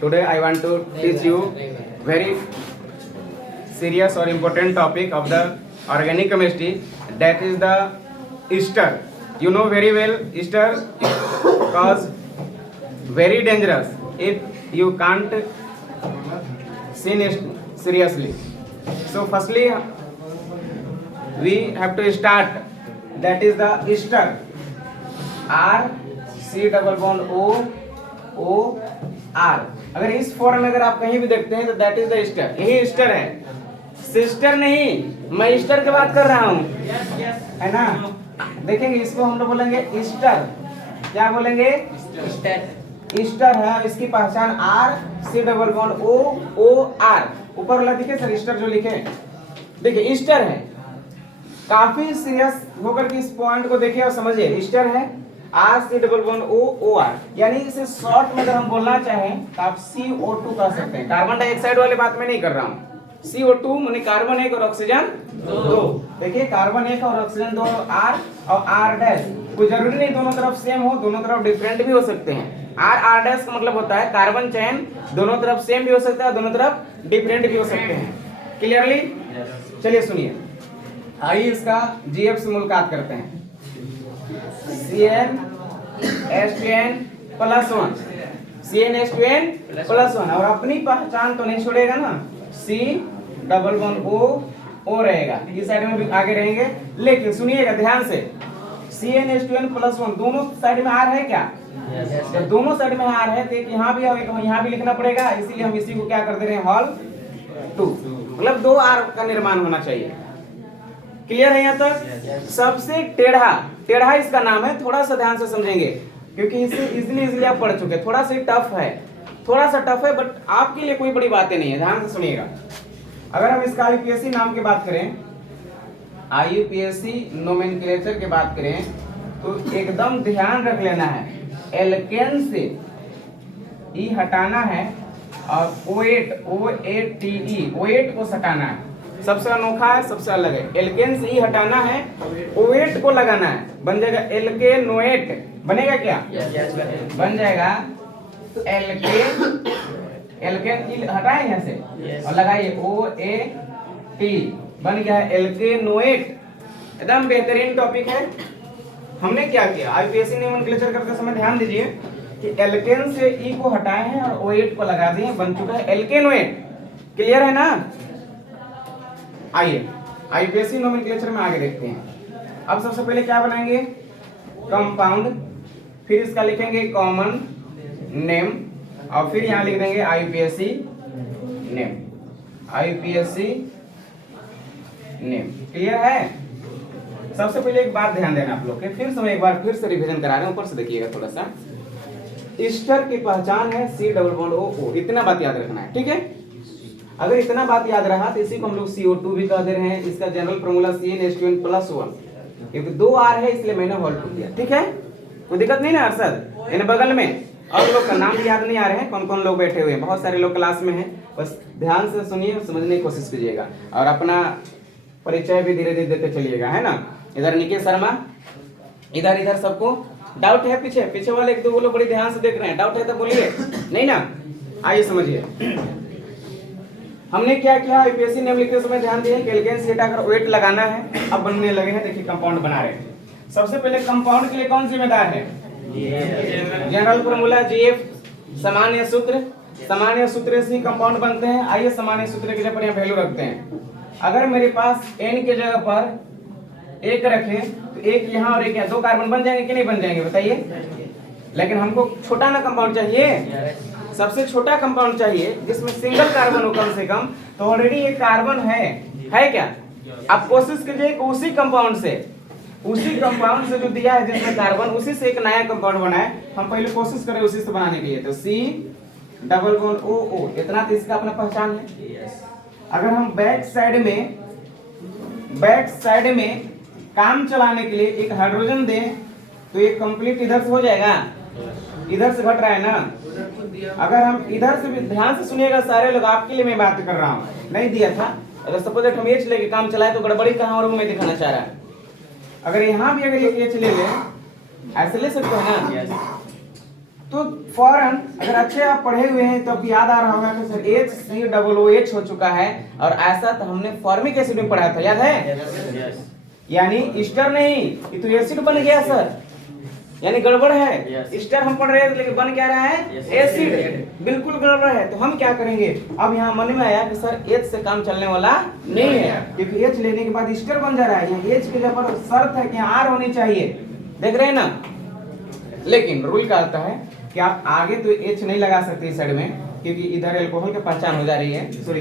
Today I want to teach you very serious or important topic of the organic chemistry, that is the ester. You know very well ester cause very dangerous if you can't see it seriously. So firstly we have to start, that is the ester. R C double bond O R. अगर इस form में अगर आप कहीं भी देखते हैं तो दैट इज द ईस्टर, यही ईस्टर है, सिस्टर नहीं, मैं ईस्टर की बात कर रहा हूँ, है ना। देखेंगे इसको हम लोग बोलेंगे ईस्टर, क्या बोलेंगे? ईस्टर। ईस्टर है, इसकी पहचान R C double bond O R, ऊपर वाला दिखे सर ईस्टर जो लिखे, देखिए ईस्टर है। काफी सीरियस होकर के इस पॉइंट को देखिए और समझिए, ईस्टर है R C double bond O R, यानी इसे शॉर्ट में अगर हम बोलना चाहें तो आप CO2 कह सकते हैं। कार्बन डाइऑक्साइड वाली बात मैं नहीं कर रहा हूँ, CO2 माने कार्बन एक और ऑक्सीजन दो। देखिए कार्बन एक और ऑक्सीजन दो, R और R डैश, कोई जरूरी नहीं दोनों तरफ सेम हो, दोनों तरफ डिफरेंट भी हो सकते हैं। R डैश का मतलब होता है कार्बन चेन दोनों तरफ सेम भी हो सकता है, दोनों तरफ डिफरेंट भी हो सकते हैं। क्लियरली? चलिए सुनिए, आइए इसका GF से मुलाकात करते हैं। CnH2n प्लस 1, CnH2n प्लस 1, और अपनी पहचान तो नहीं छोड़ेगा ना, C डबल बॉन्ड O रहेगा, इस साइड में भी आगे रहेंगे। लेकिन सुनिएगा ध्यान से, CnH2n प्लस 1 दोनों साइड में R है क्या? जब दोनों साइड में R है तो एक यहाँ भी और एक यहाँ भी लिखना पड़ेगा, इसीलिए हम इसी को क्या कर दे रहे हैं, हॉल 2, मतलब 2 R का निर्माण होना चाहिए। क्लियर है यहाँ तक? सबसे टेढ़ा इसका नाम है, थोड़ा सा ध्यान से समझेंगे क्योंकि इसे इजीली आप पढ़ चुके, थोड़ा सा टफ है बट आपके लिए कोई बड़ी बातें नहीं है, ध्यान से सुनिएगा। अगर हम इसका IUPAC नाम की बात करें, IUPAC नोमेनक्लेचर की बात करें तो एकदम ध्यान रख लेना है, एल्केन से E हटाना है और O8 को हटाना है, सबसे अनोखा है, सबसे अलग है। एल्केन से ही हटाना है, O8 को लगाना है, बन जाएगा एल्केनोएट, बनेगा क्या? बन जाएगा तो एल्केन हटाए यहाँ से और लगाइए OAT, बन गया है एल्केनोएट। एकदम बेहतरीन टॉपिक है। हमने क्या किया, IUPAC नोमेनक्लेचर करते समय ध्यान दीजिए कि एल्केन से E को हटाए हैं और O8 को लगा दिए, बन चुका है एल्केनोएट। क्लियर है ना? आइए IUPAC नोमेनक्लेचर में आगे देखते हैं। अब सबसे पहले क्या बनाएंगे, कंपाउंड, फिर इसका लिखेंगे कॉमन नेम और फिर यहाँ लिख देंगे IUPAC नेम। क्लियर है? सबसे पहले एक बात ध्यान देना आप लोग के, फिर से मैं एक बार फिर से रिवीजन करा रहे हैं, ऊपर से देखिएगा थोड़ा सा। ईस्टर की पहचान है C डबल बॉन्ड O, इतना बात याद रखना है, ठीक है? अगर इतना बात याद रहा तो इसी को हम लोग CO2 भी कह दे रहे हैं। इसका जनरल फॉर्मूला CnH2n प्लस 1, क्योंकि 2 R है इसलिए मैंने हॉल 2 दिया, ठीक है? कोई दिक्कत नहीं ना अरशद? इन बगल में और लोग का नाम भी याद नहीं आ रहे हैं, कौन कौन लोग बैठे हुए हैं, बहुत सारे लोग क्लास में हैं, बस ध्यान से सुनिए, समझने की कोशिश कीजिएगा और अपना परिचय भी धीरे धीरे देते चलिएगा, है ना। इधर निकेश शर्मा, इधर सबको डाउट है? पीछे वाले एक दो लोग बड़ी ध्यान से देख रहे हैं, डाउट है तो बोलिए, नहीं ना? आइए समझिए, हमने क्या किया, IUPAC नेम लिखते समय ध्यान दिए कि एल्केन से हटाकर O8 लगाना है। अब बनने लगे हैं, देखिए कंपाउंड बना रहे हैं। सबसे पहले कंपाउंड के लिए कौन जिम्मेदार है? जनरल फॉर्मूला GF, सामान्य सूत्र से कंपाउंड बनते हैं। आइए सामान्य सूत्र के लिए पर यहाँ वैल्यू रखते हैं। अगर मेरे पास N के जगह पर 1 रखे तो एक यहाँ और एक यहाँ, 2 कार्बन बन जाएंगे कि नहीं बन जाएंगे बताइए? लेकिन हमको छोटा ना कंपाउंड चाहिए, सबसे छोटा कंपाउंड चाहिए जिसमें सिंगल कार्बन हो कम से कम। तो ऑलरेडी एक कार्बन है क्या? आप कोशिश कीजिए कि उसी कंपाउंड से जो दिया है जिसमें कार्बन, उसी से एक नया कंपाउंड बनाए। हम पहले कोशिश करें उसी से बनाने के लिए, तो C डबल बॉन्ड O, इतना तो इसका अपना पहचान है। अगर हम बैक साइड में काम चलाने के लिए एक हाइड्रोजन दें तो ये कंप्लीट इधर से हो जाएगा, इधर से घट रहा है ना। अगर हम इधर से भी ध्यान से सुनिएगा सारे लोग, आपके लिए मैं बात कर रहा हूँ, नहीं दिया था। अगर सपोज हम H लेके काम चलाए तो गड़बड़ी कहाँ और वो मैं दिखाना चाह रहा है। अगर यहाँ भी अगर ये H ले ले, ऐसे ले सकते हो ना, तो फौरन अगर अच्छे आप पढ़े हुए हैं तो अब याद आ रहा होगा कि सर HCOOH हो चुका है, और ऐसा तो हमने फॉर्मिक एसिड में पढ़ा था, याद है? यानी ईस्टर नहीं, ये तो एसिड बन गया सर, यानी गड़बड़ है। ईस्टर हम पढ़ रहे हैं लेकिन बन क्या रहा है? एसिड। बिल्कुल गड़बड़ है। तो हम क्या करेंगे, अब यहाँ मन में आया कि सर H से काम चलने वाला नहीं है, क्योंकि H लेने के बाद ईस्टर बन जा रहा है। यहाँ H की जगह पर शर्त है कि यहाँ R होनी चाहिए, देख रहे हैं ना। लेकिन रूल क्या होता है कि आप आगे तो H नहीं लगा सकते इस साइड में, क्योंकि इधर एल्कोहल की पहचान हो जा रही है, सॉरी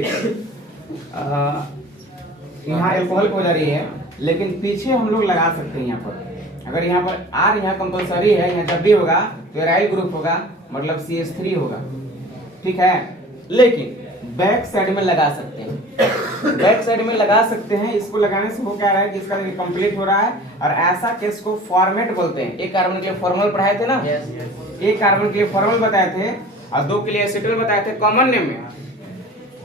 यहाँ एल्कोहल हो जा रही है, लेकिन पीछे हम लोग लगा सकते हैं यहाँ पर। अगर यहाँ पर R यहाँ कंपलसरी है, यहाँ जब भी होगा तो एराइल ग्रुप होगा, मतलब CH3 होगा, ठीक है। लेकिन बैक साइड में लगा सकते हैं, बैक साइड में लगा सकते हैं। इसको लगाने से हो क्या रहा है कि इसका कंप्लीट हो रहा है, और ऐसा केस को फॉर्मेट बोलते हैं। एक कार्बन के लिए फॉर्मल पढ़ाए थे ना, एक कार्बन के लिए फॉर्मल बताए थे और दो के लिए एसिटल बताए थे कॉमन नेम में।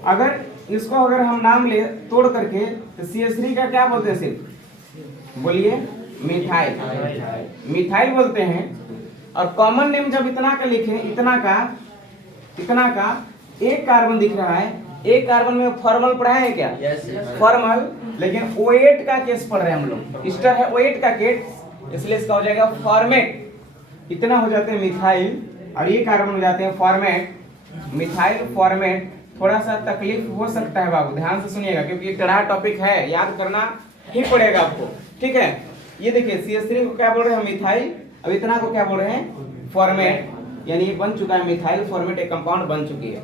अगर इसको अगर हम नाम ले तोड़ करके तो CH3 का क्या बोलते हैं? सिर्फ बोलिए, मिथाइल, मिथाइल बोलते हैं। और कॉमन नेम जब इतना का लिखे, इतना का एक कार्बन दिख रहा है, एक कार्बन में फॉर्मल पढ़ा है क्या? फॉर्मल, लेकिन O8 का केस पढ़ रहे हैं हम लोग। ईस्टर है O8 का केस, इसलिए इसका हो जाएगा फॉर्मेट। इतना हो जाते हैं मिथाइल और ये कार्बन हो जाते हैं फॉर्मेट, मिथाइल फॉर्मेट। थोड़ा सा तकलीफ हो सकता है बाबू, ध्यान से सुनिएगा, क्योंकि ये टेढ़ा टॉपिक है, याद करना ही पड़ेगा आपको, ठीक है। ये देखिए CH3 को क्या बोल रहे हैं? मिथाइल। अब इतना को क्या बोल रहे हैं? फॉर्मेट, यानी ये बन चुका है मिथाइल फॉर्मेट, एक कंपाउंड बन चुकी है।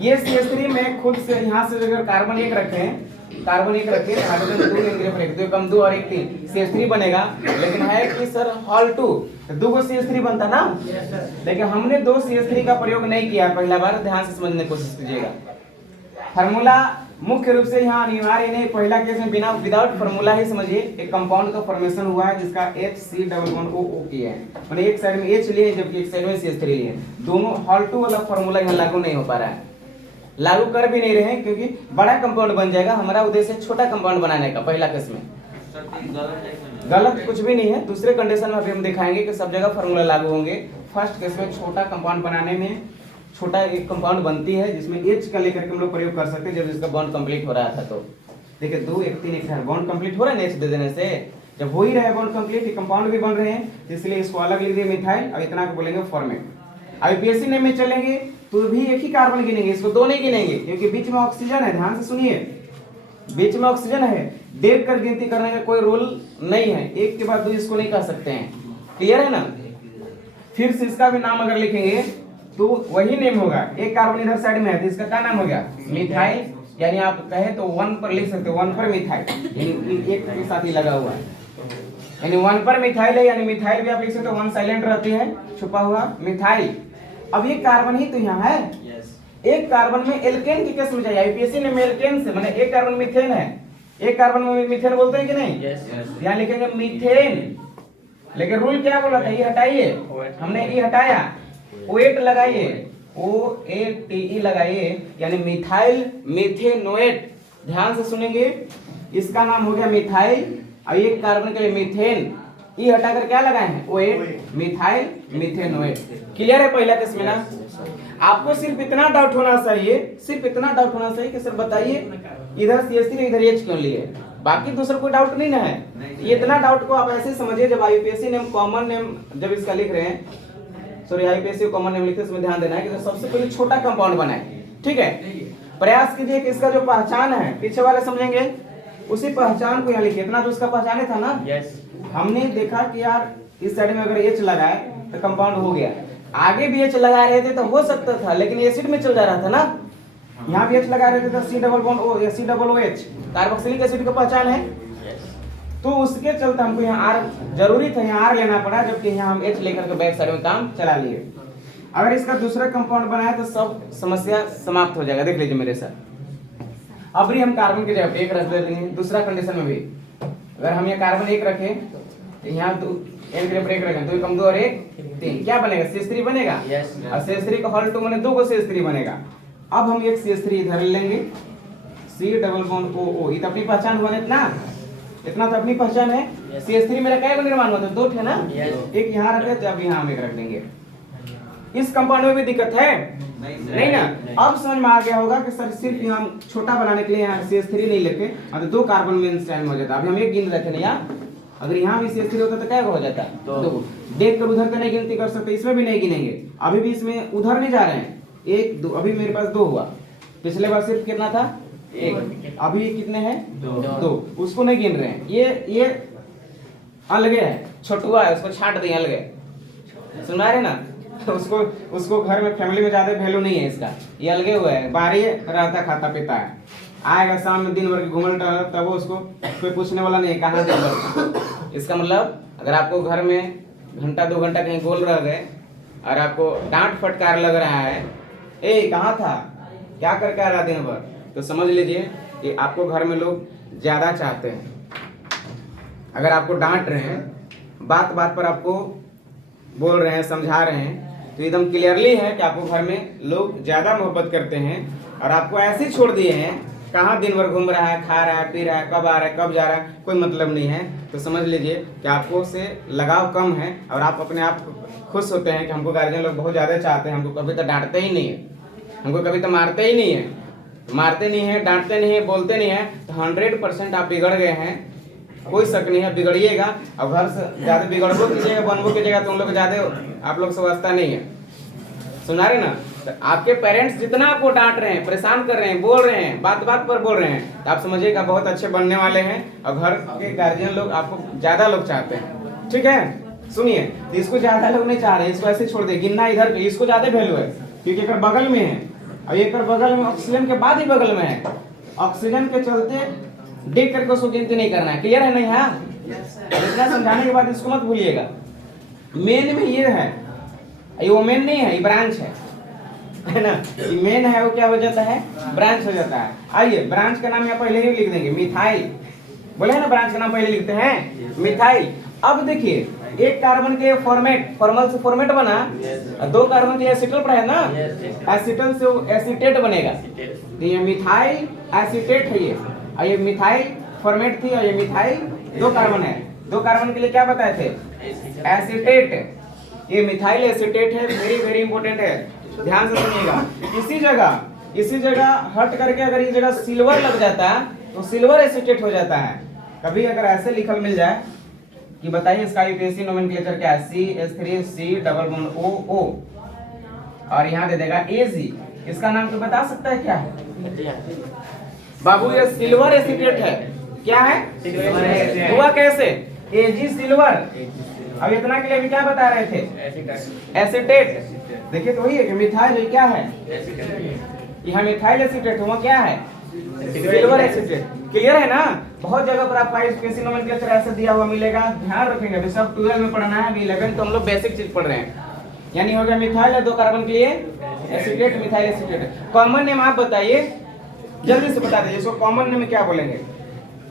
ये CH3 में खुद से यहाँ से अगर कार्बन एक रखें, हाइड्रोजन 2 लेंगे, 2 कम 2 और 1 3, CH3 बनेगा। लेकिन है कि सर हॉल 2, तो 2 को CH3 बनता ना, लेकिन हमने 2 CH3 का प्रयोग नहीं किया पहला बार, ध्यान से समझने की कोशिश कीजिएगा। फार्मूला मुख्य रूप से यहाँ अनिवार्य नहीं, पहला केस में बिना विदाउट फार्मूला ही समझिए एक कंपाउंड का फॉर्मेशन हुआ है जिसका HC++O किया है, मैंने एक साइड में H लिए जबकि एक साइड में CH3 लिए। दोनों हॉल 2 वाला फार्मूला यहाँ लागू नहीं हो पा रहा है, लागू कर भी नहीं रहे हैं, क्योंकि बड़ा कंपाउंड बन जाएगा। हमारा उद्देश्य है छोटा कंपाउंड बनाने का। पहला केस में गलत कुछ भी नहीं है, दूसरे कंडीशन में अभी हम दिखाएंगे कि सब जगह फार्मूला लागू होंगे। फर्स्ट केस में छोटा कंपाउंड बनाने में छोटा एक कंपाउंड बनती है जिसमें H का लेकर के हम लोग प्रयोग कर सकते हैं जब इसका बॉन्ड कंप्लीट हो रहा था। तो देखिए 2 1 3 1 बॉन्ड कंप्लीट हो रहा है H दे देने से, जब हो ही रहा है बॉन्ड कंप्लीट, ये कंपाउंड भी बन रहे हैं, इसलिए इसको अलग लिख दिए मिथाइल, और इतना को बोलेंगे फॉर्मेट। IUPAC नेम में चलेंगे तो भी एक ही कार्बन गिनेंगे, इसको 2 नहीं गिनेंगे, क्योंकि बीच में ऑक्सीजन है। ध्यान से सुनिए, बीच में ऑक्सीजन है, देख कर गिनती करने का कोई रूल नहीं है, एक के बाद 2 इसको नहीं कर सकते हैं, क्लियर है ना। फिर से इसका भी नाम अगर लिखेंगे तो वही नेम होगा। एक कार्बन इधर साइड में है तो इसका क्या नाम हो गया? मिथाइल, यानी आप कहे तो 1 पर लिख सकते हो, 1 पर मिथाइल, यानी एक के साथ ही लगा हुआ है, यानी 1 पर मिथाइल है, यानी मिथाइल भी आप लिख सकते हो, 1 साइलेंट रहती है, छुपा हुआ मिथाइल। अब ये कार्बन ही तो यहाँ है, एक कार्बन में एल्केन के केस में जाइए, IUPAC ने एल्केन से, माने एक कार्बन मीथेन है, एक कार्बन में मीथेन बोलते हैं कि नहीं? यहाँ लिखेंगे मीथेन, लेकिन रूल क्या बोला था? ये हटाइए, हमने ये हटाया, O8 लगाइए, OATE लगाइए, यानी मिथाइल मीथेनोएट। ध्यान से सुनेंगे, इसका नाम हो गया मिथाइल, और ये कार्बन के लिए मीथेन, ये हटाकर क्या लगाए हैं? O8 methyl मीथेनोएट। क्लियर है पहला केस में ना? आपको सिर्फ इतना डाउट होना चाहिए, सिर्फ इतना डाउट होना चाहिए कि सर बताइए इधर CH3 इधर H क्यों लिए, बाकी दूसरा कोई डाउट नहीं ना है। ये इतना डाउट को आप ऐसे समझिए, जब IUPAC नेम कॉमन नेम जब इसका लिख रहे हैं, सॉरी IUPAC कॉमन नेम लिखते इसमें ध्यान देना है कि सबसे पहले छोटा कंपाउंड बनाए, ठीक है। प्रयास कीजिए कि इसका जो पहचान है, पीछे वाले समझेंगे, उसी पहचान को यहाँ लिखिए। इतना तो उसका पहचाने था ना, हमने देखा कि यार इस साइड में अगर H लगाए तो कंपाउंड हो गया, आगे भी H लगा रहे थे तो हो सकता था, लेकिन एसिड में चल जा रहा था ना, यहाँ भी H लगा रहे थे तो C++O या C+OH कार्बोक्सिलिक एसिड का पहचान है, तो उसके चलते हमको यहाँ R जरूरी था, यहाँ R लेना पड़ा, जबकि यहाँ हम H लेकर के बैक साइड में काम चला लिए। अगर इसका दूसरा कंपाउंड बनाए तो सब समस्या समाप्त हो जाएगा। देख लीजिए मेरे साथ, अब भी हम कार्बन की जगह 1 रख लेते हैं। दूसरा कंडीशन में भी अगर हम यहाँ कार्बन 1 रखें तो यहाँ 2 1 रखें, 2 कम 2 और 1 3, क्या बनेगा? CH3 बनेगा, और CH3 का हॉल 2 माने 2 को CH3 बनेगा। अब हम एक CH3 इधर लेंगे, C++OO, ये तो अपनी पहचान हुआ, इतना तो अपनी पहचान है। CH3 मेरा क्या निर्माण हुआ था? 2 थे ना, एक यहाँ रखे थे, अब यहाँ हम एक रख देंगे। इस कंपाउंड में भी दिक्कत है नहीं ना? अब समझ में आ गया होगा कि सर सिर्फ यहाँ छोटा बनाने के लिए यहाँ CH3 नहीं लेके तो 2 कार्बन मेन स्टैंड में हो जाता। अभी हम एक गिन रहे थे ना यहाँ, अगर यहाँ भी CH3 होता तो क्या हो जाता? 2। देख कर उधर तो नहीं गिनती कर सकते, इसमें भी नहीं गिनेंगे। अभी भी इसमें उधर नहीं जा रहे हैं, 1 2, अभी मेरे पास 2 हुआ, पिछले बार सिर्फ कितना था? 1, अभी कितने हैं? 2, उसको नहीं गिन रहे हैं। ये अलगे है, छोटुआ है, उसको छाट दिए अलगे, सुन रहे ना? उसको घर में फैमिली में ज्यादा वैल्यू नहीं है इसका, ये अलगे हुआ है, बाहर रहता खाता पीता है, आएगा शाम में दिन भर घूमल टहल, तब वो उसको कोई पूछने वाला नहीं है कहाँ दिन भर। इसका मतलब अगर आपको घर में घंटा 2 घंटा कहीं गोल रह गए और आपको डांट फटकार लग रहा है, ए कहाँ था, क्या करके आ रहा दिन भर, तो समझ लीजिए कि आपको घर में लोग ज्यादा चाहते हैं। अगर आपको डांट रहे हैं, बात बात पर आपको बोल रहे हैं, समझा रहे हैं, तो एकदम क्लियरली है कि आपको घर में लोग ज्यादा मोहब्बत करते हैं और आपको ऐसे ही छोड़ दिए हैं, कहाँ दिन भर घूम रहा है, खा रहा है, पी रहा है, कब आ रहा है, कब जा रहा है, कोई मतलब नहीं है। तो समझ लीजिए कि आपको से लगाव कम है और आप अपने आप खुश होते हैं कि हमको गार्जियन लोग बहुत ज़्यादा चाहते हैं, हमको कभी तो डांटते ही नहीं है, हमको कभी तो मारते ही नहीं है, डांटते नहीं है, बोलते नहीं है, तो 100% आप बिगड़ गए हैं, कोई शक नहीं है, बिगड़िएगा। और घर से ज़्यादा बिगड़बो कीजिएगा, बनबो कीजिएगा तो उन लोग ज़्यादा आप लोग से वास्ता नहीं है, सुना रहे ना? तो आपके पेरेंट्स जितना आपको डांट रहे हैं, परेशान कर रहे हैं, बोल रहे हैं, बात बात पर बोल रहे हैं, तो आप समझिएगा बहुत अच्छे बनने वाले हैं और घर के गार्जियन लोग आपको ज़्यादा लोग चाहते हैं। ठीक है, सुनिए, तो इसको ज़्यादा लोग नहीं चाह रहे, इसको ऐसे छोड़ दे, गिनना इधर, इसको ज़्यादा वैल्यू है क्योंकि एक बगल में है और एक बगल में ऑक्सीजन के बाद ही बगल में है, ऑक्सीजन के चलते देख करके उसको गिनती नहीं करना है। क्लियर है नहीं? हाँ, इतना समझाने के बाद इसको मत भूलिएगा। मेन में ये है, ये वो मेन नहीं है, ये ब्रांच है ना? ये मेन है, वो क्या हो जाता है? ब्रांच हो जाता है। आइए, ब्रांच का नाम यहाँ पहले ही लिख देंगे, मिथाइल। बोले है ना, ब्रांच का नाम पहले लिखते हैं मिथाइल। अब देखिए, एक कार्बन के फॉर्मल से फॉर्मेट बना, 2 कार्बन के एसिटल पर है ना, एसिटल से वो एसीटेट बनेगा, तो ये मिथाइल एसीटेट है ये, और ये मिथाइल फॉर्मेट थी और ये मिथाइल 2 कार्बन है। 2 कार्बन के लिए क्या बताए थे? एसीटेट, ये मिथाइल एसीटेट है, वेरी वेरी इंपॉर्टेंट है, ध्यान से सुनिएगा। इसी जगह हट करके अगर ये जगह सिल्वर लग जाता है तो सिल्वर एसीटेट हो जाता है। कभी अगर ऐसे लिखल मिल जाए कि बताइए इसका यूपीएससी नोमेनक्लेचर क्या है, CH3C डबल बॉन्ड OO और यहाँ दे देगा AG, इसका नाम तो बता सकता है क्या है बाबू? ये सिल्वर एसीटेट है। क्या है? हुआ कैसे? AG silver. अब इतना के लिए भी क्या बता रहे थे? एसीटेट। देखिए तो वही है कि मिथाइल क्या है, यहाँ मिथाइल एसीटेट, हुआ क्या है? Silver acetate. क्लियर है ना? बहुत जगह पर आपका यूपीएससी नोमेनक्लेचर ऐसे दिया हुआ मिलेगा, ध्यान रखेंगे। अभी सब 12 में पढ़ना है, अभी 11 तो हम लोग बेसिक चीज पढ़ रहे हैं। यानी हो गया मिथाइल है 2 कार्बन के लिए acetate, methyl acetate. Common name आप बताइए, जल्दी से बता दीजिए, इसको कॉमन नेम में क्या बोलेंगे?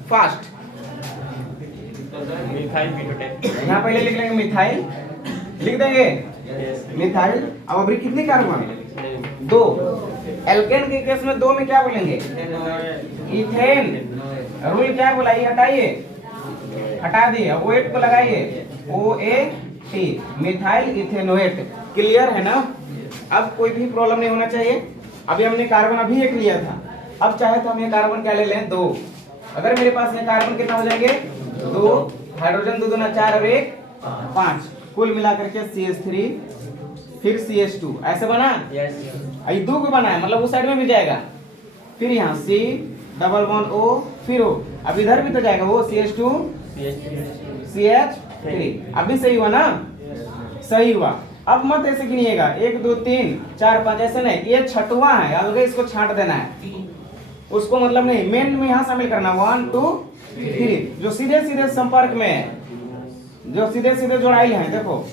फास्ट, यहाँ पहले लिख लेंगे मिथाइल, लिख देंगे मिथाइल। अब अभी कितनी कार्बन? 2। एल्केन के केस में 2 में क्या बोलेंगे? इथेन। रूल क्या बोला? ये हटाइए, हटा दिए, अब OH को लगाइए, OAT, मिथाइल इथेनोएट। क्लियर है ना? अब कोई भी प्रॉब्लम नहीं होना चाहिए। अभी हमने कार्बन अभी 1 लिया था, अब चाहे तो हम ये कार्बन क्या ले लें? 2। अगर मेरे पास ये कार्बन कितना हो जाएंगे? 2, हाइड्रोजन 2 दूना 4 और 1 5, कुल मिलाकर के CH3 फिर CH2 ऐसे बना। ये 2 को बना है, मतलब उस साइड में भी जाएगा, फिर यहाँ C डबल बॉन्ड O फिर O, अब इधर भी तो जाएगा वो CH2 CH3। अभी सही हुआ ना? सही हुआ। अब मत ऐसे गिनिएगा 1 2 3 4 5 ऐसे नहीं, ये छठवां है, अलग इसको छांट देना है, उसको मतलब नहीं, मेन में यहाँ शामिल करना 1 2 3, जो सीधे सीधे संपर्क में है, जो सीधे सीधे जोड़ाई है। देखो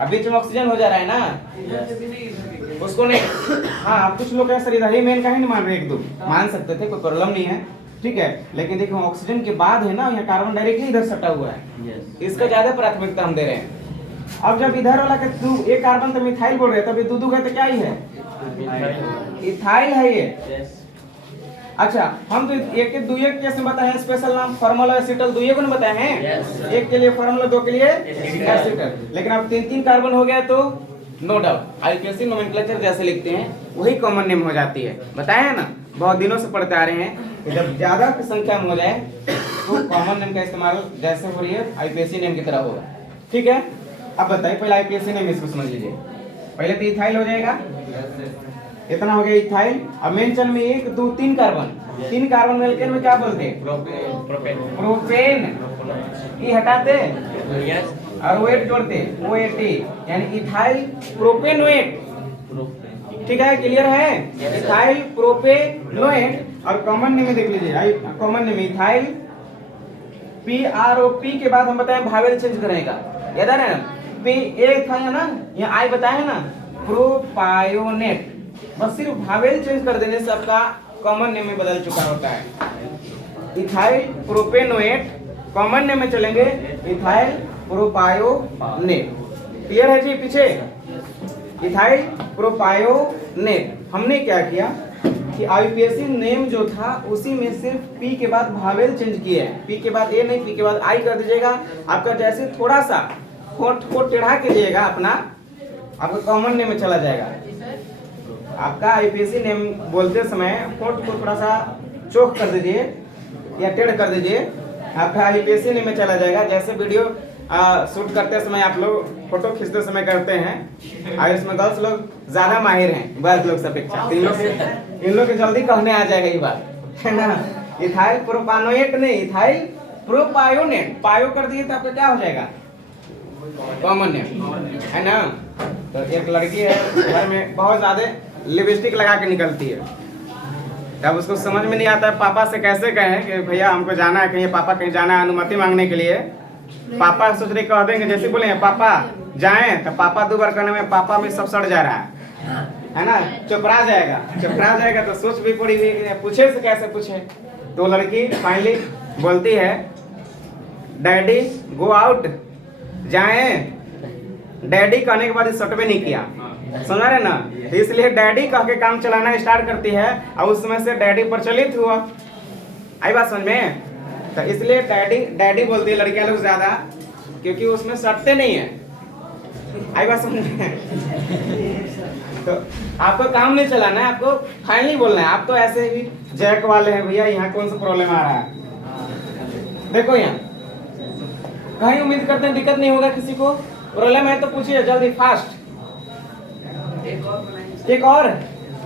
अब बीच में ऑक्सीजन हो जा रहा है ना, उसको नहीं। हाँ, कुछ लोग ऐसे इधर ही मेन का ही नहीं मान रहे, 1 2 मान सकते थे, कोई प्रॉब्लम नहीं है, ठीक है। लेकिन देखो ऑक्सीजन के बाद है ना, यहाँ कार्बन डायरेक्टली इधर सटा हुआ है, इसका ज्यादा प्राथमिकता हम दे रहे हैं। अब जब इधर वाला के 2 एक कार्बन तो मिथाइल बोल रहे हैं, तब ये 2 2 का तो क्या ही है? इथाइल है ये। अच्छा, हम तो एक दुए केस में बताए हैं स्पेशल नाम, फॉर्मल और एसिटल दुए को नहीं बताए हैं। एक के लिए फॉर्मल, दो के लिए एसिटल। लेकिन अब 3-3 कार्बन हो गया तो नो डाउट आईपीएसी नोमेनक्लेचर जैसे लिखते हैं वही कॉमन नेम हो जाती है। बताए हैं ना, बहुत दिनों से पढ़ते आ रहे हैं कि जब ज्यादा की संख्या में हो जाए तो कॉमन नेम का इस्तेमाल जैसे हो रही है आईपीएसी नेम की तरह होगा। ठीक है, अब बताइए पहले आईपीएसी नेम इसको समझ लीजिए। पहले तो इथाइल हो जाएगा, इतना हो गया इथाइल। अब मेन चल में 1 2 3 कार्बन, 3 कार्बन मिलकर में क्या बोलते हैं? प्रोपेन। ई हटाते और वेट जोड़ते OAT, यानी इथाइल प्रोपेनोएट। ठीक है, क्लियर है? Ethyl propanoate. और कॉमन नेम में देख लीजिए, कॉमन नेम इथाइल PROP के बाद हम बताएं भावेल चेंज करेगा, याद है ना? P एक था ना, यहाँ I बताया है ना, प्रोपायोनेट। बस सिर्फ भावेल चेंज कर देने से आपका कॉमन नेम में बदल चुका होता है। इथाइल प्रोपेनोएट, कॉमन नेम में चलेंगे इथाइल प्रोपायोनेट। क्लियर है जी? पीछे इथाइल प्रोपायोनेट। हमने क्या किया कि आईपीएसी नेम जो था उसी में सिर्फ P के बाद भावेल चेंज किया है। P के बाद A नहीं, P के बाद I कर दीजिएगा। आपका जैसे थोड़ा सा होठ को टेढ़ा कीजिएगा अपना, आपका कॉमन नेम में चला जाएगा। आपका आईपीएसी नेम बोलते समय होठ को थोड़ा सा चौक कर दीजिए या टेढ़ कर दीजिए, आपका आईपीएसी नेम में चला जाएगा। जैसे वीडियो शूट करते समय आप लोग फोटो खींचते समय करते हैं, और इसमें गर्ल्स लोग ज्यादा माहिर हैं बॉयज लोग से अपेक्षा। इन लोग के जल्दी कहने आ जाएगा ये बात, है ना? इथाइल प्रोपानोएट नहीं, इथाइल प्रोपायोनेट। पायो कर दिए तो आपका क्या हो जाएगा? कॉमन नेम, है ना? तो एक लड़की है घर में बहुत ज्यादा लिपस्टिक लगा के निकलती है, तब उसको समझ में नहीं आता है पापा से कैसे कहें कि भैया हमको जाना है कहीं, पापा कहीं जाना है अनुमति मांगने के लिए। पापा सोच रहे कह देंगे, जैसे बोले पापा जाएं, तो पापा 2 बार कहने में पापा में सब सड़ जा रहा है ना? चुपरा जाएगा तो सोच भी पड़ी हुई है, पूछे से कैसे पूछे। तो लड़की फाइनली बोलती है डैडी गो आउट, जाएं। डैडी कहने के बाद सटवे नहीं किया, समझ रहे ना? इसलिए डैडी कह के काम चलाना स्टार्ट करती है और उस समय से डैडी प्रचलित हुआ। आई बात समझ में? तो इसलिए डैडी बोलती है लड़कियां लोग ज्यादा, क्योंकि उसमें सटते नहीं है। आई बात समझ में? तो आपको काम नहीं चलाना है, आपको फाइनली बोलना है। आप तो ऐसे ही जैक वाले हैं भैया, यहाँ कौन सा प्रॉब्लम आ रहा है? देखो यहाँ कहीं उम्मीद करते हैं दिक्कत नहीं होगा किसी को, प्रॉब्लम है तो पूछिए जल्दी फास्ट। एक और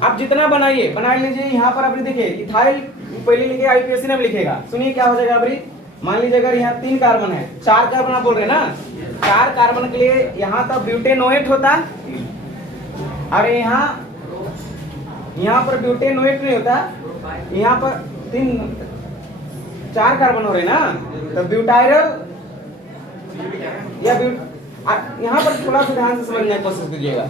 आप जितना बनाइए बना लीजिए। यहाँ पर अभी देखिए इथाइल पहले लिखे आईपीएसी नेम लिखेगा। सुनिए क्या हो जाएगा अभी। मान लीजिए अगर यहाँ 3 कार्बन है, 4 कार्बन आप बोल रहे हैं ना, 4 कार्बन के लिए यहाँ तो ब्यूटेनोएट होता, और यहाँ पर ब्यूटेनोएट नहीं होता। यहाँ पर 4 कार्बन हो रहे ना, तो ब्यूटाइरल या यहाँ पर थोड़ा सा ध्यान से समझने की कोशिश कीजिएगा।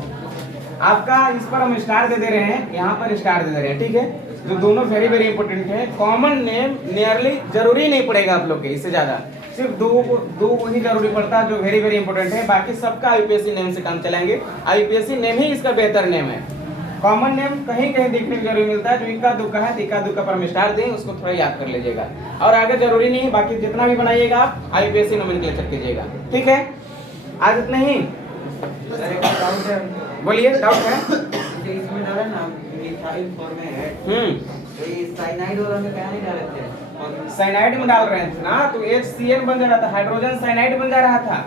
आपका इस पर हम स्टार दे दे रहे हैं, यहाँ पर स्टार दे दे रहे हैं, ठीक है? जो दोनों वेरी वेरी इंपॉर्टेंट है। कॉमन नेम नियरली जरूरी नहीं पड़ेगा आप लोग के, इससे ज्यादा सिर्फ दो ही जरूरी पड़ता है जो वेरी वेरी इंपॉर्टेंट है। बाकी सबका आईपीएसी नेम से काम चलाएंगे। आईपीएसी नेम ही इसका बेहतर नेम है। कॉमन नेम कहीं कहीं देखने को जरूरी मिलता है, जो इक्का दुक्का है, इक्का दुक्का पर हम स्टार दें, उसको थोड़ा याद कर लीजिएगा। और आगे जरूरी नहीं, बाकी जितना भी बनाइएगा आप आईपीएसी नोमेनक्लेचर कीजिएगा, ठीक है? आज इतना ही। बोलिए, डाउट है? इसमें डाला ना मिथाइल फॉर्मेट, तो ये साइनाइड और हमें क्या नहीं डाले थे? साइनाइड में डाल रहे थे ना, तो HCN बन जा रहा था, हाइड्रोजन साइनाइड बन जा रहा था,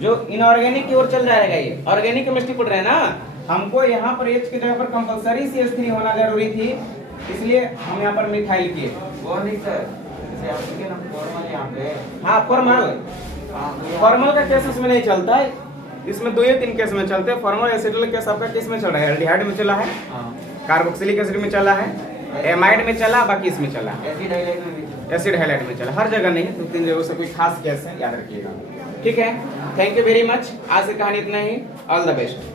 जो इनऑर्गेनिक की ओर चल जाएगा। ये ऑर्गेनिक केमिस्ट्री पढ़ रहे हैं ना, हमको यहाँ पर H की जगह पर कंपलसरी CH3 होना जरूरी थी, इसलिए हम यहाँ पर मिथाइल किए। वो नहीं सर, जैसे आप लिखे ना फॉर्मल यहाँ पे। हाँ, फॉर्मल का केस इसमें नहीं चलता है, इसमें 2 या 3 केस में चलते हैं। फॉर्मल एसिडल केस आपका किस में चल रहा है? एल्डिहाइड में चला है, कार्बोक्सिलिक एसिड में चला है, एमाइड में चला, बाकी इसमें चला है, एसिड हाइलाइट में चला। हर जगह नहीं, 2-3 जगह से कोई खास केस है, याद रखिएगा, ठीक है? Thank you very much. आज की कहानी इतना ही। All the best.